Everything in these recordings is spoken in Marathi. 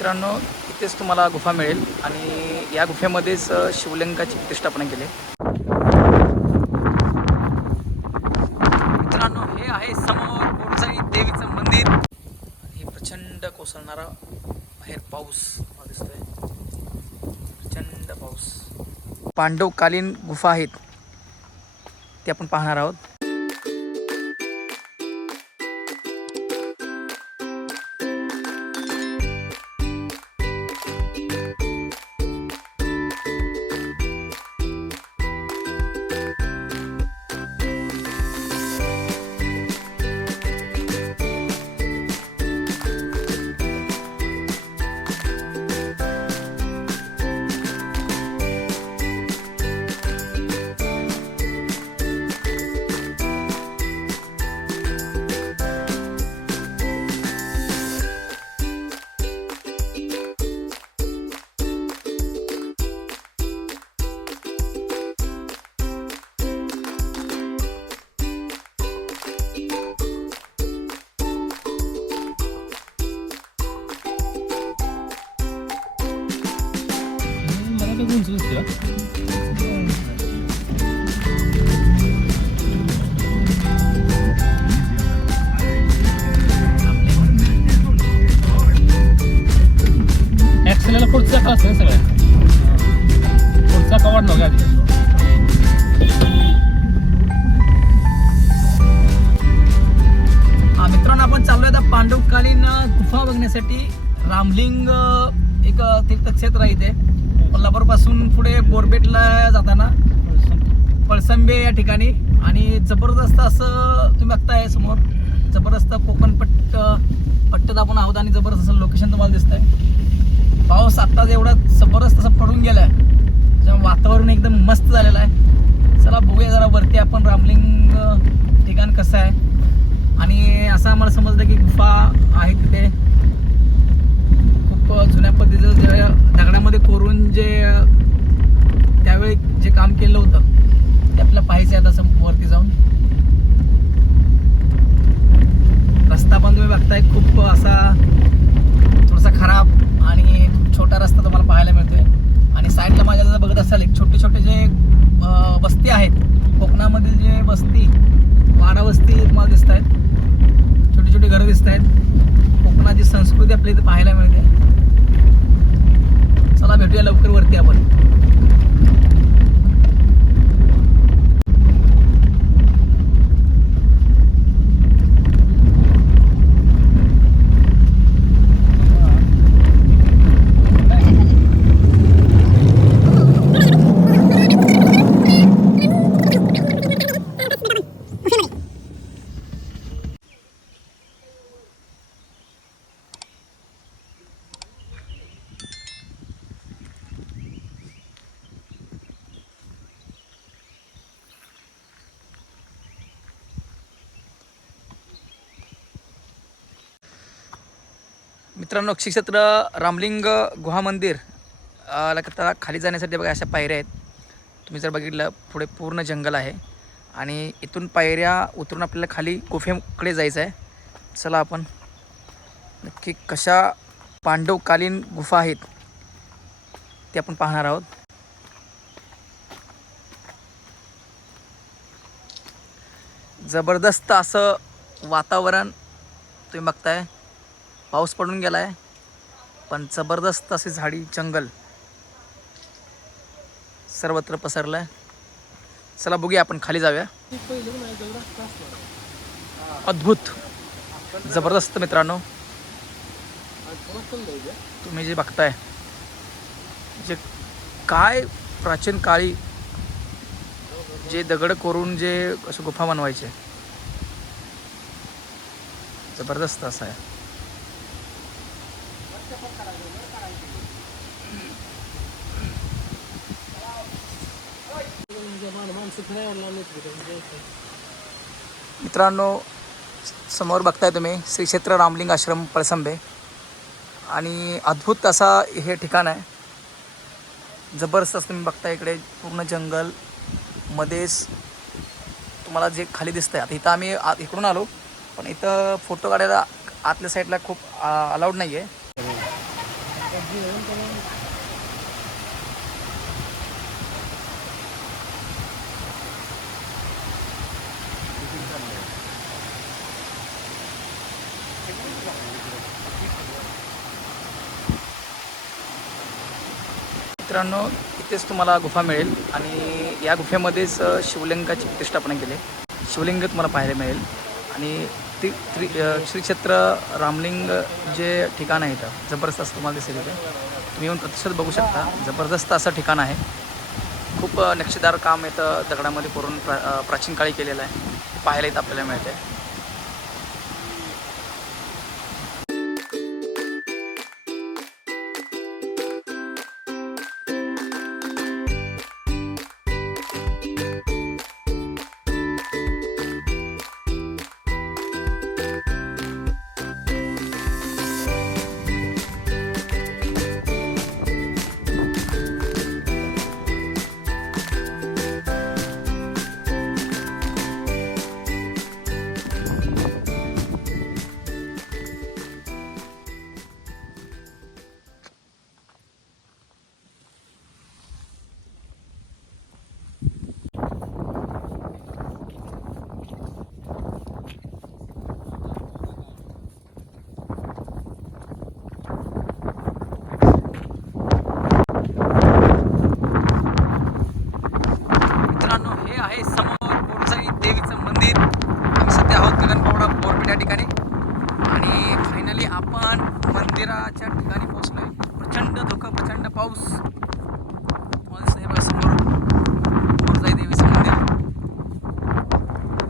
मित्रांनो इथेच तुम्हाला गुफा मिळेल आणि या गुफेमध्येच शिवलिंगाची प्रतिष्ठापना केली. मित्रांनो हे आहे समोर कोळसाई देवीचं मंदिर. आणि प्रचंड कोसळणारा बाहेर पाऊस दिसतोय. प्रचंड पाऊस. पांडवकालीन गुफा आहेत. ते आपण पाहणार आहोत. मला तर उंच दिसते पुढचा का असं सगळ्या पुढचा कवाड नव्हता आधी हा, मित्रांनो आपण चाललोय आता पांडवकालीन अ, गुफा बघण्यासाठी. रामलिंग एक अ, तीर्थक्षेत्र आहे इथे. कोल्हापूर पुढे बोरबेटला जाताना पळसंबे या ठिकाणी आणि जबरदस्त असं तुम्ही बघताय समोर. जबरदस्त कोकण पट्ट पट्ट दाबून आहोत आणि जबरदस्त असं लोकेशन तुम्हाला दिसतंय. पाऊस आत्ताच एवढा जबरदस्त असं पडून गेलाय. त्याच्यामुळे वातावरण एकदम मस्त झालेलं आहे. चला बघूया जरा वरती आपण रामलिंग ठिकाण कसं आहे. आणि असं आम्हाला समजलं की गुफा आहे तिथे खूप जुन्या पद्धतीचं जे दगडामध्ये कोरून जे त्यावेळी जे काम केलं होतं. ते आपल्या पाहायचं आता वरती जाऊन. रस्ता पण तुम्ही बघताय खूप असा थोडासा खराब आणि छोटा रस्ता तुम्हाला पाहायला मिळतोय. आणि साईडला माझ्या जर बघत असाल एक छोटे छोटे जे वस्ती आहेत कोकणामधील जे वस्ती वाडा वस्ती तुम्हाला दिसत आहेत छोटी छोटी घरं दिसत आहेत कोकणाची संस्कृती आपल्या इथे पाहायला मिळते. चला भेटूया लवकर वरती आपण. मित्रांनो क्षेत्र रामलिंग गुहा मंदिर अ, खाली जाण्यासाठी बघा अशा पायऱ्या आहेत. तुम्ही जर बघितलं पुढे पूर्ण जंगल आहे. आणि इथून पायऱ्या उतरून आपल्याला खाली गुफेकडे जायचं आहे. चला आपण नक्की कशा पांडवकालीन गुफा आहेत ते आपण पाहणार आहोत. जबरदस्त असं वातावरण तुम्ही बघताय. पाऊस पडून गेला आहे पण जबरदस्त असे झाडी जंगल सर्वत्र पसरलं आहे चला बघूया आपण खाली जाऊया. अद्भुत! जबरदस्त मित्रांनो. तुम्ही जे बघताय जे काय प्राचीन काळी जे दगड कोरून जे असं गुफा बनवायचे. जबरदस्त असं आहे. मित्रांनो समोर बघताय तुम्ही श्री क्षेत्र रामलिंग आश्रम पळसंबे. आणि अद्भुत असा हे ठिकाण आहे. जबरदस्त असं तुम्ही बघताय इकडे पूर्ण जंगल मध्येच तुम्हाला जे खाली दिसतंय. आता इथं आम्ही आ- इकडून आलो पण इथं फोटो काढायला आतल्या साईडला खूप अलाउड नाही आहे मित्रांनो इथेच तुम्हाला गुफा मिळेल आणि या गुफेमध्येच शिवलिंगाची प्रतिष्ठापना केली. आहे. शिवलिंग तुम्हाला पाहायला मिळेल. आणि ती त्रि श्रीक्षेत्र रामलिंग जे ठिकाण आहे इथं जबरदस्त असं तुम्हाला दिसेल इथे. तुम्ही येऊन प्रतिष्ठात बघू शकता. जबरदस्त असं ठिकाण आहे. खूप नक्षीदार काम इथं दगडामध्ये करून प्रा प्राचीन काळी केलेलं आहे. पाहायला इथं आपल्याला मिळते पाऊस. तुम्हाला दिसतंय बघा समोर बोरसाई देवीचं मंदिर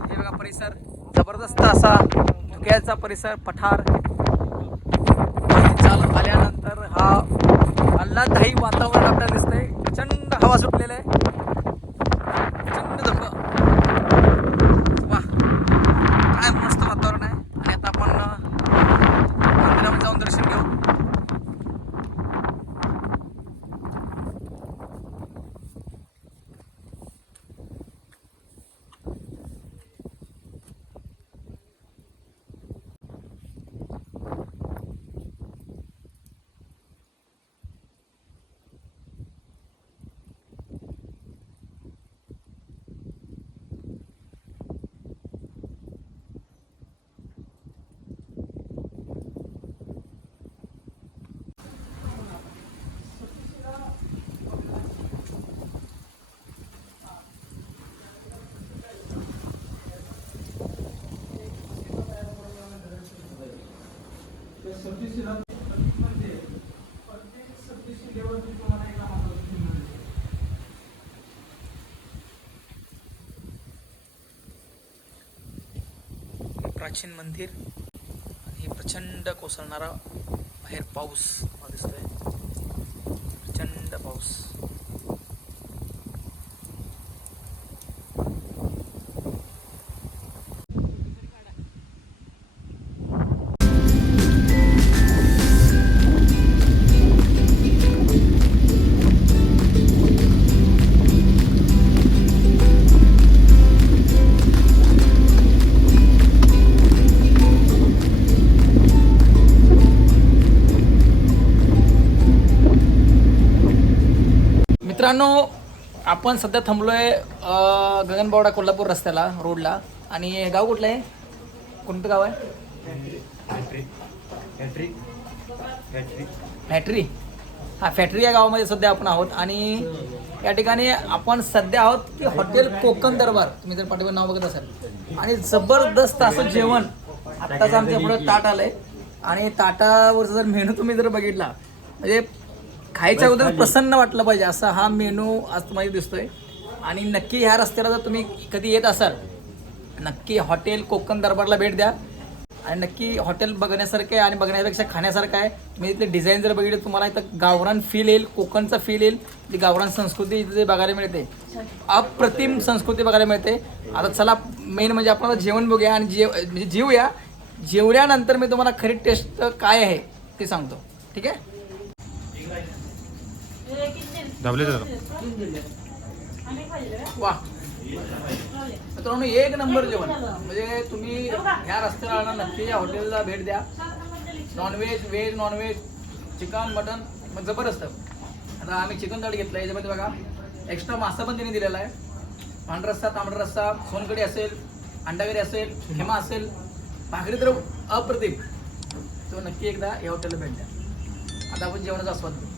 हे बघा परिसर. जबरदस्त असा धुक्याचा परिसर पठार. चाल आल्यानंतर हा आल्हाददायी वातावरण आपल्याला दिसतंय. प्रचंड हवा सुटलेलं आहे प्रचंड धुकं वा काय मस्त वातावरण आहे आणि आता आपण अं, मंदिरामध्ये जाऊन दर्शन घेऊ प्राचीन मंदिर आणि प्रचंड कोसळणारा बाहेर पाऊस मला दिसतोय. प्रचंड पाऊस. मित्रांनो आपण सध्या थांबलो आहे गगनबावडा कोल्हापूर रस्त्याला रोडला. आणि गाव कुठलं आहे? कोणतं गाव आहे? फॅक्टरी. हा फॅक्टरी या गावामध्ये सध्या आपण आहोत. आणि या ठिकाणी आपण सध्या आहोत की हॉटेल कोकण दरबार. तुम्ही जर पाठीवर नाव बघत असाल. आणि जबरदस्त असं जेवण आत्ताच आमच्या पुढे ताट आलंय. आणि ताटावरचा जर मेनू तुम्ही जर बघितला म्हणजे खायच्या अगोदर प्रसन्न वाटलं पाहिजे असा हा मेनू आज तुम्हाला दिसतोय. आणि नक्की ह्या रस्त्याला जर तुम्ही कधी येत असाल नक्की हॉटेल कोकण दरबारला भेट द्या. आणि नक्की हॉटेल बघण्यासारखं आहे आणि बघण्यापेक्षा खाण्यासारखं आहे. तुम्ही इथले डिझाईन जर बघितले तुम्हाला इथं गावरान फील येईल कोकणचा फील येईल. ती गावरान संस्कृती इथे जे बघायला मिळते अप्रतिम संस्कृती बघायला मिळते. आता चला मेन म्हणजे आपण आता जेवण बघूया आणि जेव म्हणजे जेवूया. जेवल्यानंतर मी तुम्हाला खरी टेस्ट काय आहे ते सांगतो. ठीक आहे? दाबले वा. मित्रांनो एक नंबर जेवण. म्हणजे तुम्ही ह्या रस्त्याला नक्की या हॉटेलला भेट द्या. Non veg veg non veg chicken mutton मग जबरदस्त. आता आम्ही चिकन थाळी घेतलं याच्यामध्ये बघा एक्स्ट्रा मासा पण त्यांनी दिलेला आहे. पांढरा रस्सा तांबडा रस्सा सोनकडी असेल अंडाकरी असेल खेमा असेल भाकरी तर अप्रतिम. तो नक्की एकदा या हॉटेलला भेट द्या. आता आपण जेवणाचा आस्वाद घेऊ.